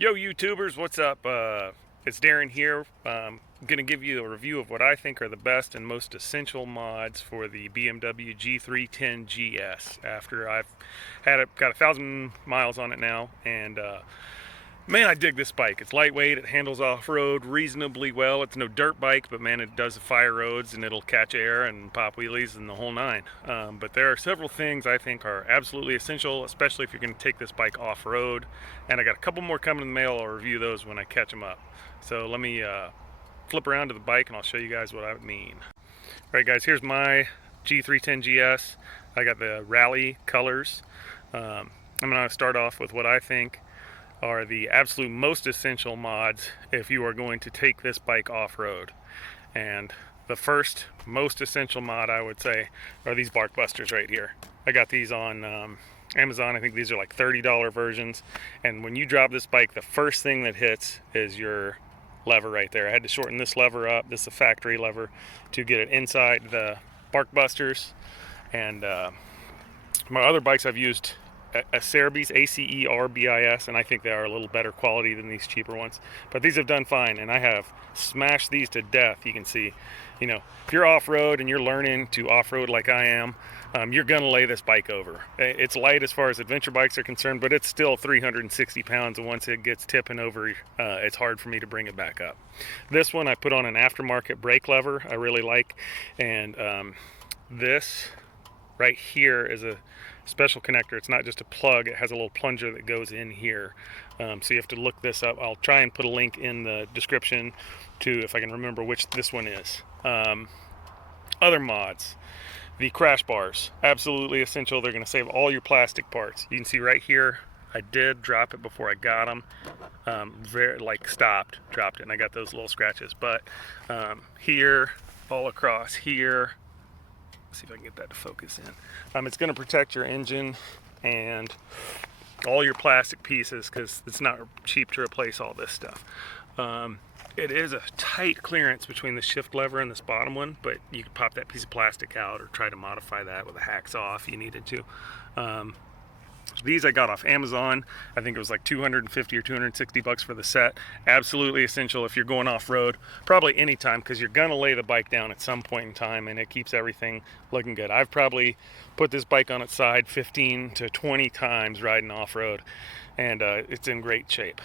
Yo YouTubers, what's up? It's Darren here. I'm going to give you a review of what I think are the best and most essential mods for the BMW G310 GS after I've got 1,000 miles on it now, and man, I dig this bike. It's lightweight, it handles off-road reasonably well. It's no dirt bike, but man, it does the fire roads and it'll catch air and pop wheelies and the whole nine. But there are several things I think are absolutely essential, especially if you're going to take this bike off-road. And I got a couple more coming in the mail. I'll review those when I catch them up. So let me flip around to the bike and I'll show you guys what I mean. All right, guys, here's my G310 GS. I got the rally colors. I'm going to start off with what I think are the absolute most essential mods if you are going to take this bike off-road. And the first most essential mod I would say are these bark busters right here. I got these on Amazon. I think these are like $30 versions, and when you drop this bike, the first thing that hits is your lever right there. I had to shorten this lever up. This is a factory lever to get it inside the bark busters. And my other bikes I've used Acerbis, Acerbis, and I think they are a little better quality than these cheaper ones. But these have done fine, and I have smashed these to death. You can see, you know, if you're off-road and you're learning to off-road like I am, you're gonna lay this bike over. It's light as far as adventure bikes are concerned, but it's still 360 pounds, and once it gets tipping over, it's hard for me to bring it back up. This one I put on an aftermarket brake lever I really like, and this right here is a special connector. It's not just a plug, it has a little plunger that goes in here. So you have to look this up. I'll try and put a link in the description to, if I can remember which this one is. Other mods, the crash bars, absolutely essential. They're going to save all your plastic parts. You can see right here, I did drop it before I got them. Dropped it, and I got those little scratches. But here, all across here, see if I can get that to focus in. It's going to protect your engine and all your plastic pieces because it's not cheap to replace all this stuff. It is a tight clearance between the shift lever and this bottom one, but you can pop that piece of plastic out or try to modify that with a hacksaw if you needed to. These I got off Amazon. I think it was like 250 or 260 bucks for the set. Absolutely essential if you're going off-road, probably anytime, because you're gonna lay the bike down at some point in time, and it keeps everything looking good. I've probably put this bike on its side 15 to 20 times riding off-road, and it's in great shape.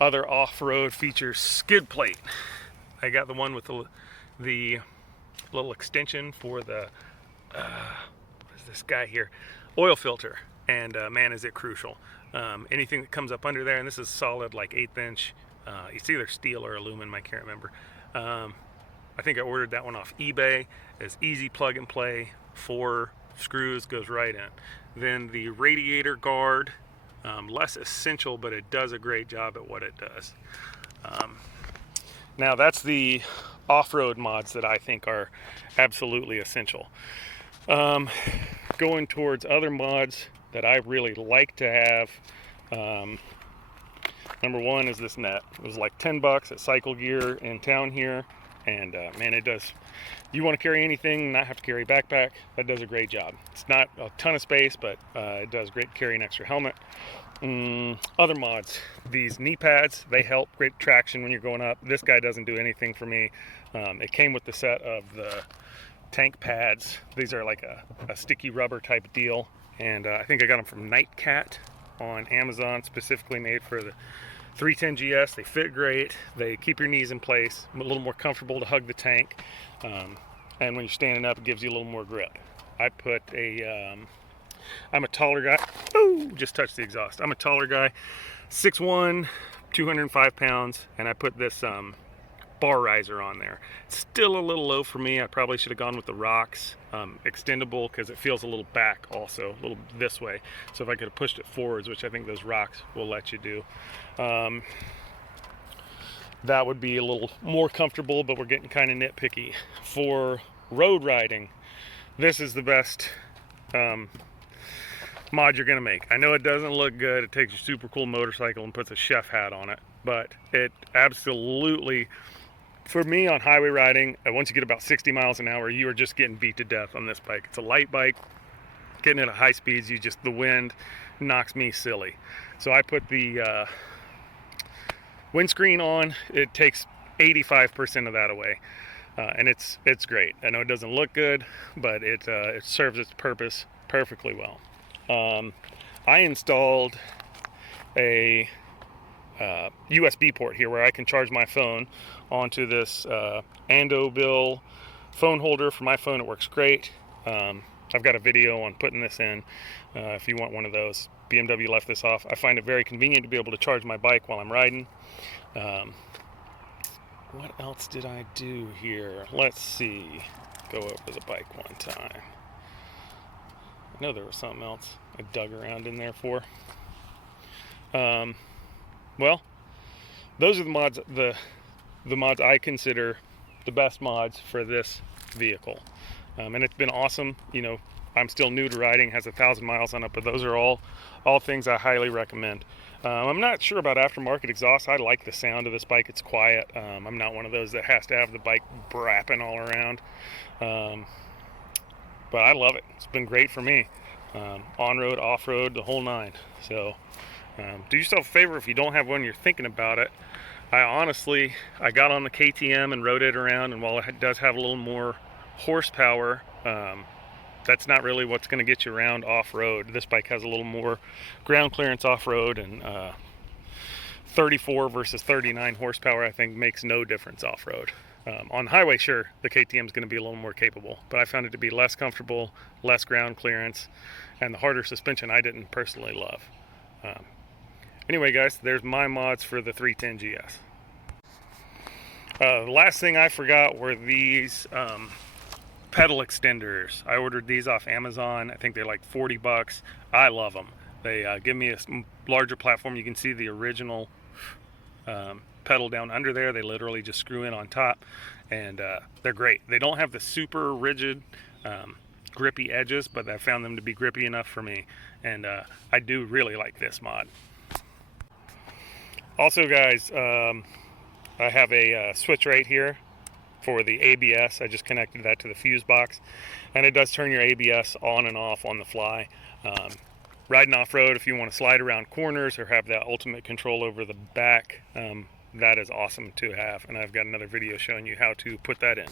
Other off-road features, skid plate. I got the one with the little extension for the what is this guy here, oil filter, and man, is it crucial. Anything that comes up under there, and this is solid like 1/8 inch, it's either steel or aluminum, I can't remember. I think I ordered that one off eBay. It's easy plug and play, 4 screws, goes right in. Then the radiator guard, less essential, but it does a great job at what it does. Now that's the off-road mods that I think are absolutely essential. Going towards other mods that I really like to have, number one is this net. It was like 10 bucks at Cycle Gear in town here, and man, it does, you want to carry anything, not have to carry a backpack, that does a great job. It's not a ton of space, but it does great to carry an extra helmet. Other mods, these knee pads, they help, great traction when you're going up. This guy doesn't do anything for me. It came with the set of the tank pads. These are like a sticky rubber type deal, and I think I got them from Nightcat on Amazon, specifically made for the 310 GS. They fit great, they keep your knees in place, a little more comfortable to hug the tank, and when you're standing up it gives you a little more grip. I put I'm a taller guy. Oh, just touched the exhaust. I'm a taller guy, 6'1", 205 pounds, and I put this bar riser on there. It's still a little low for me. I probably should have gone with the rocks extendable, because it feels a little back also, a little this way. So if I could have pushed it forwards, which I think those rocks will let you do, that would be a little more comfortable, but we're getting kind of nitpicky. For road riding, this is the best mod you're gonna make. I know it doesn't look good. It takes your super cool motorcycle and puts a chef hat on it, but it absolutely, for me on highway riding, once you get about 60 miles an hour, you are just getting beat to death on this bike. It's a light bike. Getting at high speeds, the wind knocks me silly. So I put the windscreen on. It takes 85% of that away, and it's great. I know it doesn't look good, but it serves its purpose perfectly well. I installed a USB port here where I can charge my phone onto this Andobil phone holder for my phone. It works great. I've got a video on putting this in if you want one of those. BMW left this off. I find it very convenient to be able to charge my bike while I'm riding. What else did I do here? Let's see. Go over the bike one time. I know there was something else I dug around in there for. Well, those are the mods, the mods I consider the best mods for this vehicle. And it's been awesome. You know, I'm still new to riding, has 1,000 miles on it, but those are all things I highly recommend. I'm not sure about aftermarket exhaust. I like the sound of this bike. It's quiet. I'm not one of those that has to have the bike brapping all around. But I love it. It's been great for me. On-road, off-road, the whole nine. So do yourself a favor if you don't have one, you're thinking about it. I got on the KTM and rode it around, and while it does have a little more horsepower, that's not really what's going to get you around off-road. This bike has a little more ground clearance off-road, and 34 versus 39 horsepower I think makes no difference off-road. On the highway, sure, the KTM is going to be a little more capable, but I found it to be less comfortable, less ground clearance, and the harder suspension I didn't personally love. Anyway, guys, there's my mods for the 310 GS. The last thing I forgot were these pedal extenders. I ordered these off Amazon. I think they're like 40 bucks. I love them. They give me a larger platform. You can see the original pedal down under there. They literally just screw in on top, and they're great. They don't have the super rigid grippy edges, but I found them to be grippy enough for me, and I do really like this mod. Also, guys, I have a switch right here for the ABS. I just connected that to the fuse box, and it does turn your ABS on and off on the fly. Riding off-road, if you want to slide around corners or have that ultimate control over the back, that is awesome to have, and I've got another video showing you how to put that in.